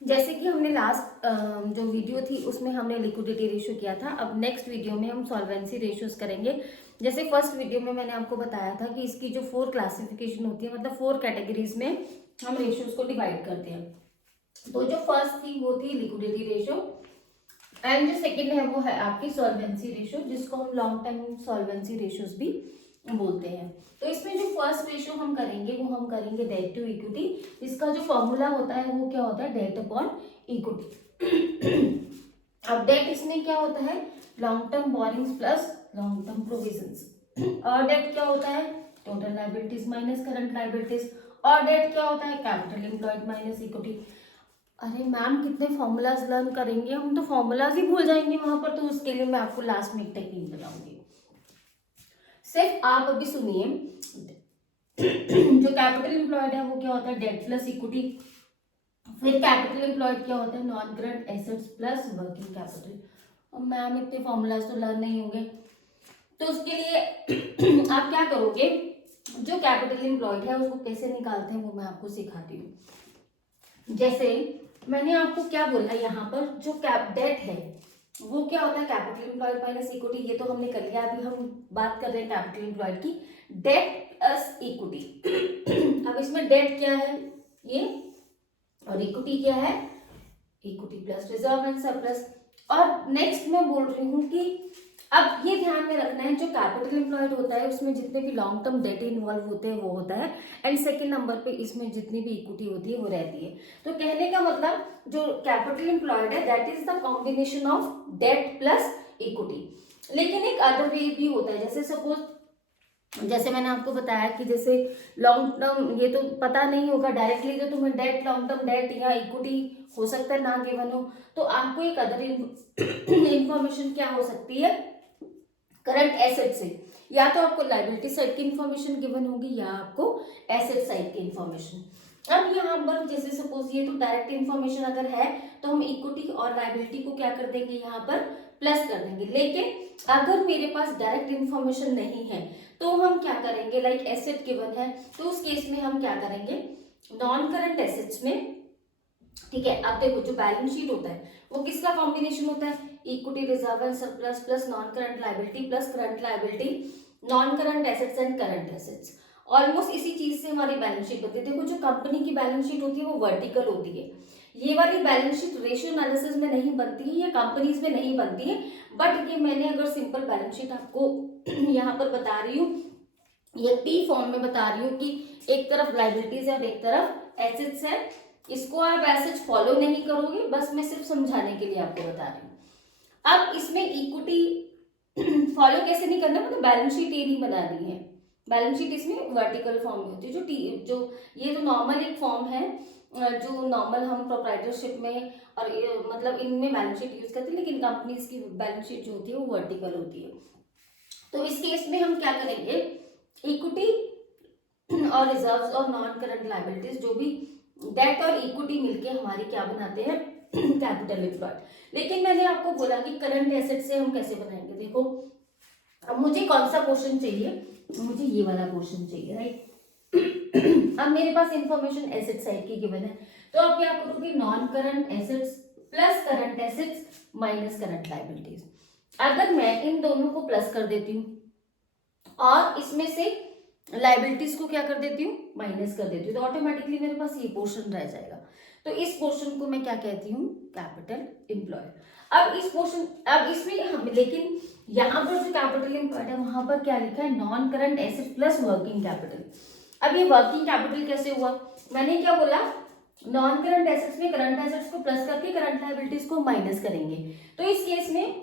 जैसे कि हमने लास्ट जो वीडियो थी उसमें हमने लिक्विडिटी रेशियो किया था, अब नेक्स्ट वीडियो में हम सॉल्वेंसी रेशियोज करेंगे। जैसे फर्स्ट वीडियो में मैंने आपको बताया था कि इसकी जो 4 क्लासिफिकेशन होती है, मतलब 4 कैटेगरीज में हम रेशियोज को डिवाइड करते हैं। तो जो फर्स्ट थी वो थी लिक्विडिटी रेशियो, एंड जो सेकेंड है वो है आपकी सॉल्वेंसी रेशियो, जिसको हम लॉन्ग टर्म सॉल्वेंसी रेशियोज भी बोलते हैं। तो इसमें जो फर्स्ट रेशियो हम करेंगे वो हम करेंगे डेट टू इक्विटी। इसका जो फॉर्मूला होता है वो क्या होता है, डेट अपॉन इक्विटी। अब डेट इसमें क्या होता है, long term borrowings plus long term provisions. और डेट क्या होता है, total liabilities minus current liabilities. और डेट क्या होता है, कैपिटल एम्प्लॉयड माइनस इक्विटी। अरे मैम कितने फॉर्मूलाज लर्न करेंगे, हम तो फॉर्मूलाज ही भूल जाएंगे वहां पर, तो उसके लिए मैं आपको लास्ट में एक टेक्निक बताऊंगी। सिर्फ आप अभी सुनिए। जो कैपिटल एम्प्लॉयड है वो क्या होता है, डेट प्लस इक्विटी। फिर कैपिटल एम्प्लॉयड क्या होता है, non current assets plus working capital. और मैम इतने फॉर्मूलाज तो लर्न नहीं होंगे, तो उसके लिए आप क्या करोगे, जो कैपिटल एम्प्लॉयड है उसको कैसे निकालते हैं वो मैं आपको सिखाती हूँ। जैसे मैंने आपको क्या बोला, यहाँ पर जो कैप डेट है वो क्या होता है, कैपिटल एम्प्लॉयड माइनस इक्विटी। ये तो हमने कर लिया, अभी हम बात कर रहे हैं कैपिटल एम्प्लॉयड की, डेट प्लस इक्विटी। अब इसमें डेट क्या है ये, और इक्विटी क्या है, equity plus reserve and surplus. और नेक्स्ट मैं बोल रही हूँ कि अब ये ध्यान में रखना है, जो कैपिटल एम्प्लॉयड होता है उसमें जितने भी लॉन्ग टर्म डेट इन्वॉल्व होते हैं वो होता है, एंड सेकंड नंबर पे इसमें जितनी भी इक्विटी होती है वो रहती है। तो कहने का मतलब जो कैपिटल एम्प्लॉयड है that is the combination of debt plus equity. लेकिन एक अदर वे भी होता है, जैसे सपोज जैसे मैंने आपको बताया कि जैसे लॉन्ग टर्म, ये तो पता नहीं होगा डायरेक्टली तो तुम्हें डेट, लॉन्ग टर्म डेट या इक्विटी हो सकता है ना गिवन हो, तो आपको एक अदर इंफॉर्मेशन क्या हो सकती है, करंट एसेट से, या तो आपको लायबिलिटी साइड की इंफॉर्मेशन गिवन होगी या आपको एसेट साइड की इंफॉर्मेशन। अब यहाँ पर जैसे सपोज ये तो डायरेक्ट इंफॉर्मेशन अगर है तो हम इक्विटी और लायबिलिटी को क्या कर देंगे, यहाँ पर प्लस कर देंगे। लेकिन अगर मेरे पास डायरेक्ट इंफॉर्मेशन नहीं है तो हम क्या करेंगे, लाइक एसेट गिवन है तो उस केस में हम क्या करेंगे, नॉन करंट एसेट्स में, ठीक है। अब देखो जो बैलेंस शीट होता है वो किसका कॉम्बिनेशन होता है, equity reserve and surplus plus non current liability plus current liability, non current assets and current assets. Almost इसी चीज से हमारी बैलेंस शीट होती है। देखो जो कंपनी की बैलेंस शीट होती है वो वर्टिकल होती है, ये वाली बैलेंस शीट रेशियो एनालिसिस में नहीं बनती है, ये कंपनीज में नहीं बनती है। बट ये मैंने अगर सिंपल बैलेंस शीट आपको यहाँ पर बता रही हूँ, ये पी फॉर्म में बता रही हूँ कि एक तरफ लायबिलिटीज है और एक तरफ एसेट्स है। इसको आप ऐसे फॉलो नहीं करोगे, बस मैं सिर्फ समझाने के लिए आपको बता रही हूँ। अब इसमें इक्विटी फॉलो कैसे नहीं करना, मतलब बैलेंस शीट ये नहीं बनानी है। बैलेंस शीट इसमें वर्टिकल फॉर्म में होती है, जो ये तो नॉर्मल एक फॉर्म है जो नॉर्मल हम प्रोप्राइटरशिप में और मतलब इनमें बैलेंस शीट यूज करते हैं, लेकिन कंपनीज की बैलेंस शीट जो होती है वो वर्टिकल होती है। तो इस केस में हम क्या करेंगे, इक्विटी और रिजर्व्स और नॉन करंट लायबिलिटीज जो भी डेट और इक्विटी मिलके हमारी क्या बनाते हैं, कैपिटल एम्प्लॉयड। लेकिन मैंने आपको बोला कि करंट एसेट से हम कैसे बनाएंगे। देखो अब मुझे कौन सा क्वेश्चन चाहिए, मुझे ये वाला क्वेश्चन चाहिए, राइट। अब मेरे पास इंफॉर्मेशन एसेट साइड की गिवन है, तो अब क्या करोगे, non current assets plus current assets minus current liabilities. अगर मैं इन दोनों को प्लस कर देती हूँ और इसमें से लाइबिलिटीज को क्या कर देती हूँ, माइनस कर देती हूँ, तो ऑटोमेटिकली मेरे पास ये पोर्शन रह जाएगा। तो इस पोर्शन को मैं क्या कहती हूँ, कैपिटल एम्प्लॉयड। अब इस पोर्शन, अब इसमें हम, लेकिन यहाँ पर जो कैपिटल एम्प्लॉयड है वहां पर क्या लिखा है, non current asset plus working capital. अब ये वर्किंग कैपिटल कैसे हुआ, मैंने क्या बोला, नॉन करंट एसेट्स में करंट एसेट्स को प्लस करके करंट लायबिलिटीज को माइनस करेंगे। तो इस केस में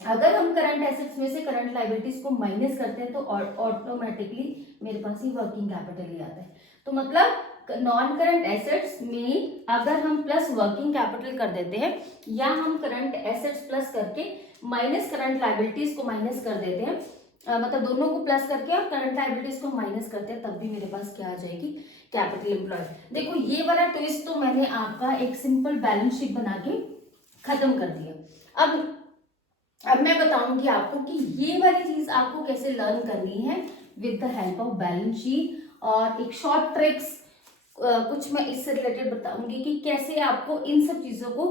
अगर हम करंट एसेट्स में से करंट लायबिलिटीज को माइनस करते हैं तो ऑटोमेटिकली मेरे पास ही वर्किंग कैपिटल ही आता है। तो मतलब नॉन करंट एसेट्स में अगर हम प्लस वर्किंग कैपिटल कर देते हैं, या हम करंट एसेट्स प्लस करके माइनस करंट लायबिलिटीज को माइनस कर देते हैं, मतलब दोनों को प्लस करके और करंट लायबिलिटीज को माइनस करते हैं, तब भी मेरे पास क्या आ जाएगी, कैपिटल एम्प्लॉयड। देखो ये वाला ट्विस्ट तो मैंने आपका एक सिंपल बैलेंस शीट बना के खत्म कर दिया। अब मैं बताऊंगी आपको कि ये वाली चीज आपको कैसे लर्न करनी है with the help of balance sheet और एक शॉर्ट ट्रिक्स कुछ मैं इससे रिलेटेड बताऊंगी कि कैसे आपको इन सब चीजों को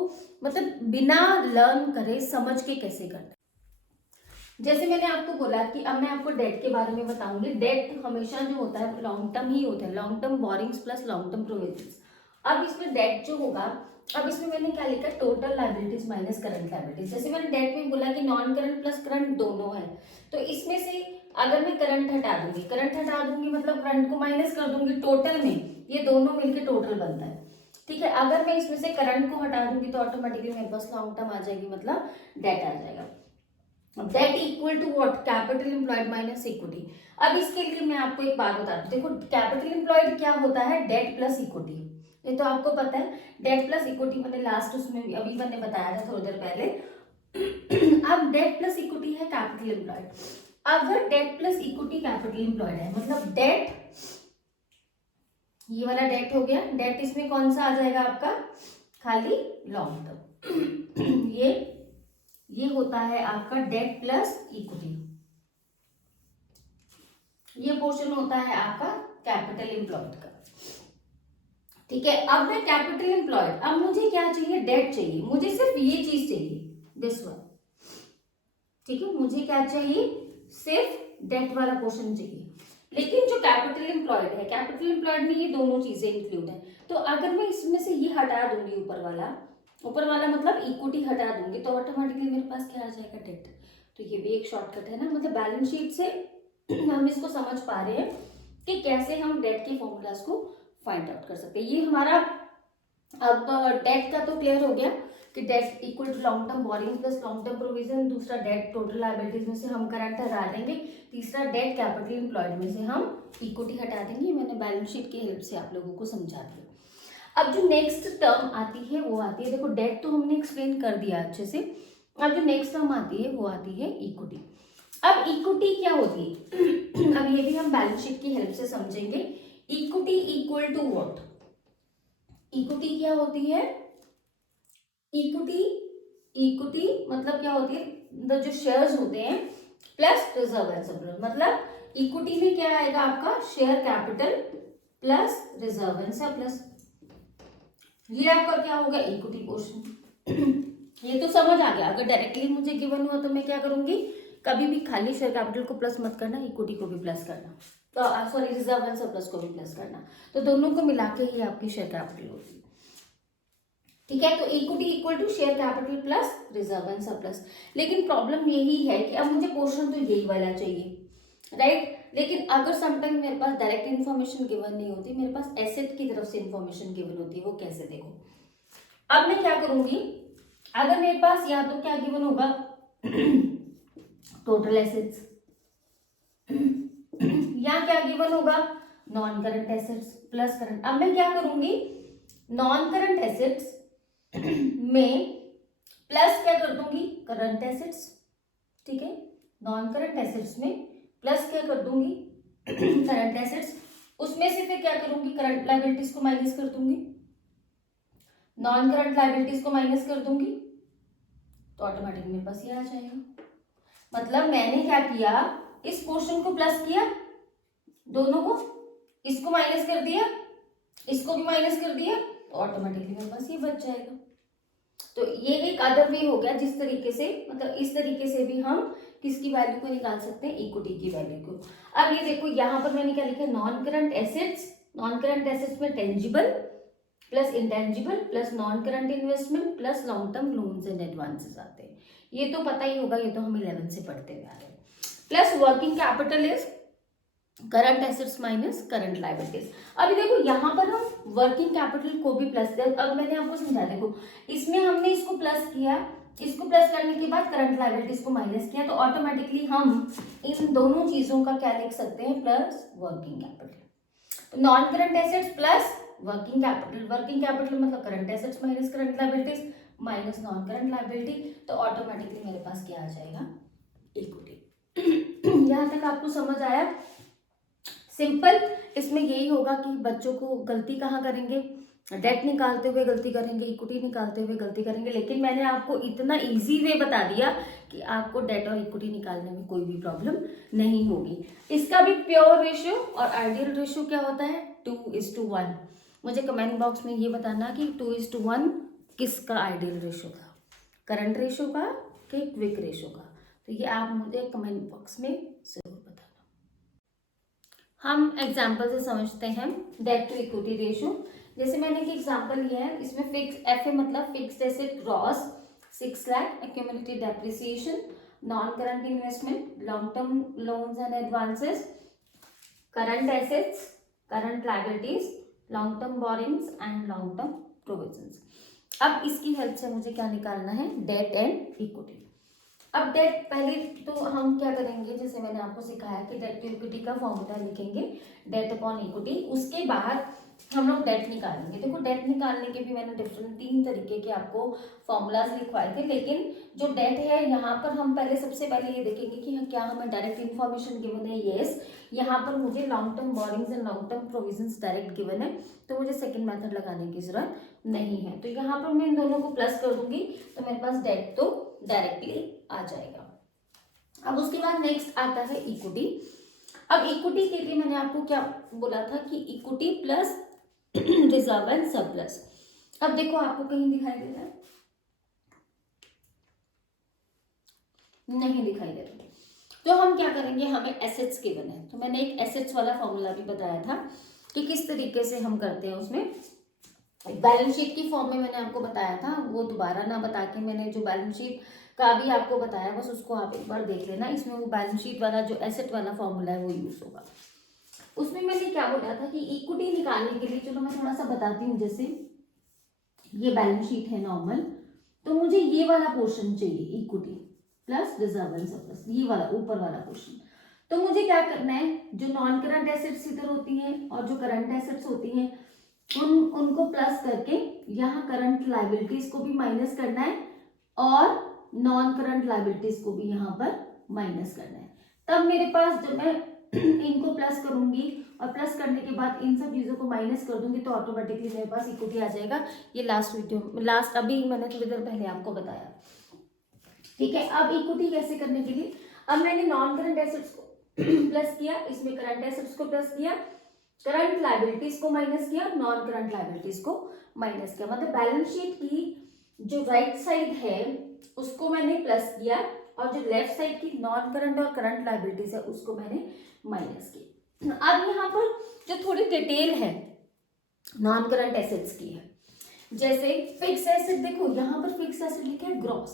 मतलब बिना लर्न करे समझ के कैसे करना है। जैसे मैंने आपको बोला कि अब मैं आपको डेट के बारे में बताऊंगी। डेट हमेशा जो होता है लॉन्ग टर्म ही होता है, long term borrowings plus long term provisions. अब इसमें डेट जो होगा, अब इसमें मैंने क्या लिखा, total liabilities minus current liabilities. जैसे मैंने डेट में बोला कि नॉन करंट प्लस करंट दोनों है, तो इसमें से अगर मैं करंट हटा दूंगी, करंट हटा दूंगी मतलब करंट को माइनस कर दूंगी, टोटल में ये दोनों मिलके टोटल बनता है। ठीक है, अगर मैं इसमें से करंट को हटा दूंगी तो ऑटोमेटिकली मेरे पास लॉन्ग टर्म आ जाएगी, मतलब डेट आ जाएगा। Debt equal to what, capital employed minus equity. अब इसके लिए मैं आपको एक बात बता दूं, देखो कैपिटल एम्प्लॉयड क्या होता है, डेट प्लस इक्विटी, ये तो आपको पता है। डेट प्लस इक्विटी मैंने लास्ट उसमें अभी मैंने बताया था थोड़ी देर पहले। अब डेट प्लस इक्विटी है कैपिटल एम्प्लॉयड। अगर debt plus equity capital employed है, मतलब डेट, ये वाला डेट हो गया, डेट इसमें कौन सा आ जाएगा आपका, खाली लॉन्ग टर्म। ये होता है आपका डेट प्लस इक्विटी, ये पोर्शन होता है आपका कैपिटल एम्प्लॉयड का। ठीक है, अब मैं कैपिटल एम्प्लॉयड, अब मुझे क्या चाहिए, डेट चाहिए, मुझे सिर्फ ये चीज चाहिए, दिस वन। ठीक है, मुझे क्या चाहिए, सिर्फ डेट वाला पोर्शन चाहिए। लेकिन जो कैपिटल एम्प्लॉयड है, कैपिटल एम्प्लॉयड में ये दोनों चीजें इंक्लूड है। तो अगर मैं इसमें से ये हटा दूंगी, ऊपर वाला मतलब इक्विटी हटा दूंगी, तो ऑटोमेटिकली मेरे पास क्या आ जाएगा, डेट। तो ये भी एक शॉर्टकट है ना, मतलब बैलेंस शीट से हम इसको समझ पा रहे हैं कि कैसे हम डेट के फॉर्मूलाज को फाइंड आउट कर सकते हैं। ये हमारा अब डेट का तो क्लियर हो गया कि debt equal to long term borrowing plus long term provision. दूसरा डेट टोटल लायबिलिटीज में से हम करंट हटा देंगे। तीसरा डेट कैपिटल एम्प्लॉयड में से हम इक्विटी हटा देंगे। मैंने बैलेंस शीट की हेल्प से आप लोगों को समझा दिया। अब जो नेक्स्ट टर्म आती है वो आती है, देखो डेट तो हमने एक्सप्लेन कर दिया अच्छे से। अब जो नेक्स्ट टर्म आती है वो आती है इक्विटी। अब इक्विटी क्या होती है अब ये भी हम बैलेंस शीट की हेल्प से समझेंगे। Equity equal to what, equity क्या होती है, इक्विटी मतलब क्या होती है, जो शेयर्स होते हैं प्लस रिजर्व एंड सरप्लस। मतलब इक्विटी में क्या आएगा आपका, share capital plus reserve and surplus. ये आपका क्या हो गया, इक्विटी पोर्शन। ये तो समझ आ गया। अगर डायरेक्टली मुझे गिवन हुआ तो मैं क्या करूंगी, कभी भी खाली शेयर कैपिटल को प्लस मत करना, इक्विटी को भी प्लस करना, तो सॉरी रिजर्व एंड सरप्लस को भी प्लस करना, तो दोनों को मिला के ही आपकी शेयर कैपिटल होती है। ठीक है, तो equity equal to share capital plus reserve and surplus. लेकिन प्रॉब्लम यही है कि अब मुझे पोर्शन तो यही वाला चाहिए, राइट। लेकिन अगर समटाइम मेरे पास डायरेक्ट इन्फॉर्मेशन गिवन नहीं होती, मेरे पास एसेट की तरफ से इन्फॉर्मेशन गिवन होती है। वो कैसे, देखो अब मैं क्या करूंगी, अगर मेरे पास या तो क्या गिवन होगा टोटल एसेट्स, या क्या गिवन होगा non current assets plus current. अब मैं क्या करूंगी, नॉन करंट एसेट्स में प्लस क्या कर दूंगी, करंट एसेट्स। ठीक है, नॉन करंट एसेट्स में प्लस क्या कर दूंगी, करंट एसेट्स। उसमें से फिर क्या करूंगी, करंट लायबिलिटीज को माइनस कर दूंगी, नॉन करंट लायबिलिटीज को माइनस कर दूंगी, तो ऑटोमेटिक मेरे पास ये आ जाएगा। मतलब मैंने क्या किया, इस पोर्शन को प्लस किया, दोनों को, इसको माइनस कर दिया, इसको भी माइनस कर दिया, तो ऑटोमेटिकली मेरे पास ये बच जाएगा। तो ये एक अदर वे हो गया जिस तरीके से, मतलब इस तरीके से भी हम किसकी वैल्यू को निकाल सकते हैं, इक्विटी की वैल्यू को। अब ये देखो यहाँ पर मैंने क्या लिखा, non current assets, non current assets में tangible plus intangible plus non current investment plus long term loans and advances आते हैं। ये तो पता ही होगा, ये तो हम 11 से पढ़ते हुए आ रहे हैं। Plus working capital is current assets minus current liabilities. अभी देखो यहाँ पर हम वर्किंग कैपिटल को भी प्लस, अब मैंने आपको समझा, देखो इसमें हमने इसको प्लस किया, इसको प्लस करने के बाद करंट लायबिलिटीज को माइनस किया, तो ऑटोमेटिकली हम इन दोनों चीजों का क्या लिख सकते हैं, प्लस वर्किंग कैपिटल। तो non current assets plus working capital, working capital मतलब current assets minus current liabilities minus non current liability, तो ऑटोमेटिकली मेरे पास क्या आ जाएगा, इक्विटी। यहाँ तक आपको समझ आया, सिंपल। इसमें यही होगा कि बच्चों को गलती कहाँ करेंगे, डेट निकालते हुए गलती करेंगे, इक्विटी निकालते हुए गलती करेंगे। लेकिन मैंने आपको इतना इजी वे बता दिया कि आपको डेट और इक्विटी निकालने में कोई भी प्रॉब्लम नहीं होगी। इसका भी प्योर रेशियो और आइडियल रेशियो क्या होता है, 2:1। मुझे कमेंट बॉक्स में ये बताना कि 2:1 किसका आइडियल रेशो था, करंट रेशो का कि क्विक रेशो का। तो ये आप मुझे कमेंट बॉक्स में जरूर बताना। हम एग्जाम्पल से समझते हैं डेट टू इक्विटी रेशो। जैसे मैंने एक एग्जाम्पल लिया है, इसमें फिक्स एफ ए मतलब fixed asset gross 6 lakh, accumulated depreciation, non current investment, long term loans and advances, current assets, current liabilities, long term borrowings and long term provisions. अब इसकी help से मुझे क्या निकालना है, डेट एंड इक्विटी। अब date पहले तो हम क्या करेंगे, जैसे मैंने आपको सिखाया कि डेट टू इक्विटी का फॉर्मूला लिखेंगे, डेट अपॉन इक्विटी। उसके बाद हम लोग डेट निकालेंगे। देखो डेट निकालने के भी मैंने डिफरेंट 3 तरीके के आपको फॉर्मूलाज लिखवाए थे, लेकिन जो डेट है यहाँ पर हम पहले सबसे पहले ये देखेंगे कि क्या हमें डायरेक्ट इन्फॉर्मेशन गिवन है। यस, यहाँ पर मुझे long term borrowings and long term provisions direct given है, तो मुझे सेकंड मेथड लगाने की जरूरत नहीं है। तो यहाँ पर मैं इन दोनों को प्लस कर दूंगी तो मेरे पास डेट तो डायरेक्टली आ जाएगा। अब उसके बाद नेक्स्ट आता है इक्विटी। अब इक्विटी के लिए मैंने आपको क्या बोला था कि equity plus reserve and surplus. अब देखो आपको कहीं दिखाई दे रहा है, नहीं दिखाई दे रहा। तो हम क्या करेंगे, हमें एसेट्स गिवन है, तो मैंने एक एसेट्स वाला फॉर्मूला भी बताया था कि किस तरीके से हम करते हैं। उसमें बैलेंस शीट की फॉर्म में मैंने आपको बताया था, वो दोबारा ना बता के मैंने जो बैलेंस शीट का भी आपको बताया, बस उसको आप एक बार देख लेना। इसमें वो बैलेंस शीट वाला जो एसेट वाला फॉर्मूला है वो यूज होगा। उसमें मैंने क्या बोला था कि इक्विटी निकालने के लिए, चलो मैं थोड़ा सा बताती हूँ। जैसे ये बैलेंस शीट है नॉर्मल, तो मुझे ये वाला पोर्शन चाहिए, equity plus reserve and surplus, ये वाला ऊपर वाला पोर्शन। तो मुझे क्या करना है, जो नॉन करंट एसेट्स इधर होती हैं और जो करंट एसेट्स होती हैं उनको प्लस करके यहाँ करंट लायबिलिटीज को भी माइनस करना है और नॉन करंट लायबिलिटीज को भी यहाँ पर माइनस करना है। तब मेरे पास जब मैं इनको प्लस करूंगी और प्लस करने के बाद इन सब चीजों को माइनस कर दूंगी तो ऑटोमेटिकली मेरे पास इक्विटी आ जाएगा। ये लास्ट अभी मैंने थोड़ी देर पहले आपको बताया। ठीक है, अब इक्विटी कैसे करने के लिए, अब मैंने नॉन करंट एसेट्स को प्लस किया, इसमें करंट एसेट्स को प्लस किया, करंट लायबिलिटीज को माइनस किया, नॉन करंट लायबिलिटीज को माइनस किया। मतलब बैलेंस शीट की जो राइट साइड है उसको मैंने प्लस किया और जो लेफ्ट साइड की नॉन करंट और करंट लायबिलिटीज है उसको मैंने माइनस किया। अब यहाँ पर जो थोड़ी डिटेल है नॉन करंट एसेट्स की है, जैसे फिक्स एसेट, देखो यहाँ पर फिक्स एसेट लिखा है ग्रॉस,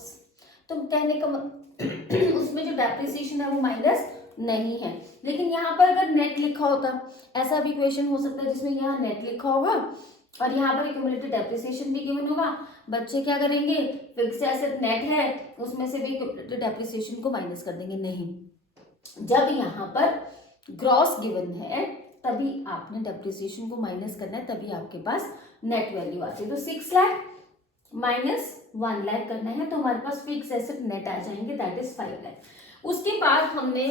तो कहने का उसमें जो डेप्रिसिएशन है वो माइनस नहीं है। लेकिन यहाँ पर अगर नेट लिखा होता, ऐसा भी क्वेश्चन हो सकता है जिसमें यहाँ नेट लिखा होगा और यहाँ पर एक्यूमुलेटेड डेप्रिसिएशन भी गिवन होगा, बच्चे क्या करेंगे, फिक्स एसेट नेट है उसमें से भी एक्यूमुलेटेड डेप्रिसिएशन को माइनस कर देंगे। नहीं, जब यहाँ पर ग्रॉस गिवन है तभी आपने डेप्रिसिएशन को माइनस करना है, तभी आपके पास नेट वैल्यू आती है। तो 6 लाख माइनस 1 लाख करना है तो हमारे पास फिक्स एसेट नेट आ जाएंगे, दैट इज 5 लाख। उसके बाद हमने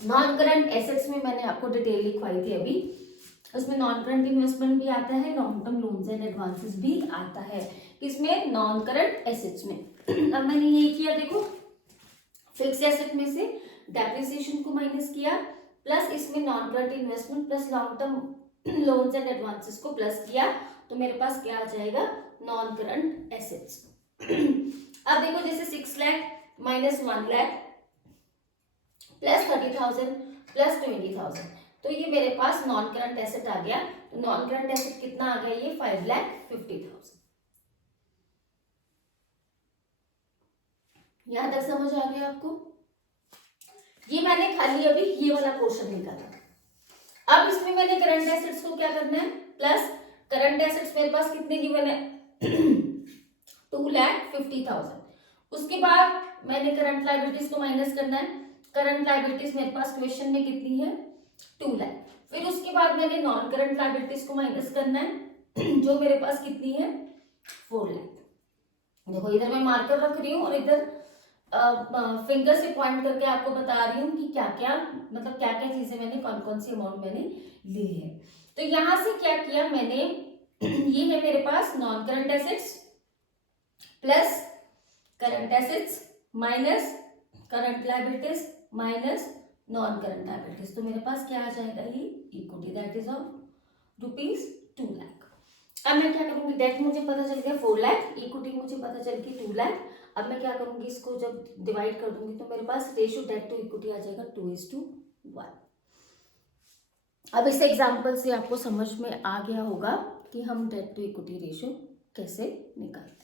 नॉन करंट एसेट्स में मैंने आपको डिटेल लिखवाई थी अभी, उसमें नॉन करंट इन्वेस्टमेंट भी आता है, long term loans and advances भी आता है, किसमें, नॉन करंट एसेट्स में। अब मैंने ये किया, देखो फिक्स एसेट में से डेप्रिसिएशन को माइनस किया, प्लस इसमें non current investment plus long term loans and advances को प्लस किया, तो मेरे पास क्या आ जाएगा, नॉन करंट एसेट्स। अब देखो जैसे 6 lakh minus 1 lakh plus 30,000 plus 20,000, तो ये मेरे पास नॉन करंट एसेट आ गया। तो नॉन करंट एसेट कितना आ गया, ये 5,50,000। यहां तक समझ आ गया आपको। ये मैंने खाली अभी ये वाला पोर्शन लिखा था। अब इसमें मैंने करंट एसेट्स को क्या करना है, प्लस करंट एसेट्स मेरे पास कितने गिवन है 2,50,000। उसके बाद मैंने करंट लायबिलिटीज को माइनस करना है, करंट लायबिलिटीज मेरे पास क्वेश्चन में कितनी है 2 लाख। फिर उसके बाद मैंने नॉन करंट लायबिलिटीज को माइनस करना है जो मेरे पास कितनी है 4 लाख। देखो इधर मैं मार्कर रख रही हूँ और इधर फिंगर से पॉइंट करके आपको बता रही हूँ कि क्या क्या, मतलब क्या क्या चीजें मैंने, कौन कौन सी अमाउंट मैंने ली है। तो यहां से क्या किया मैंने, ये है मेरे पास non current assets plus current assets minus current liabilities minus non current liabilities, तो मेरे पास क्या आ जाएगा, ये equity, that is of ₹2 lakh. अब मैं क्या करूंगी, डेट मुझे पता चल गया 4 लाख, इक्विटी मुझे पता चल गई 2 लाख। अब मैं क्या करूंगी, इसको जब डिवाइड कर दूंगी तो मेरे पास रेशियो डेट टू इक्विटी आ जाएगा 2:1। अब इस एग्जाम्पल से आपको समझ में आ गया होगा कि हम डेट टू इक्विटी रेशियो कैसे निकालते हैं।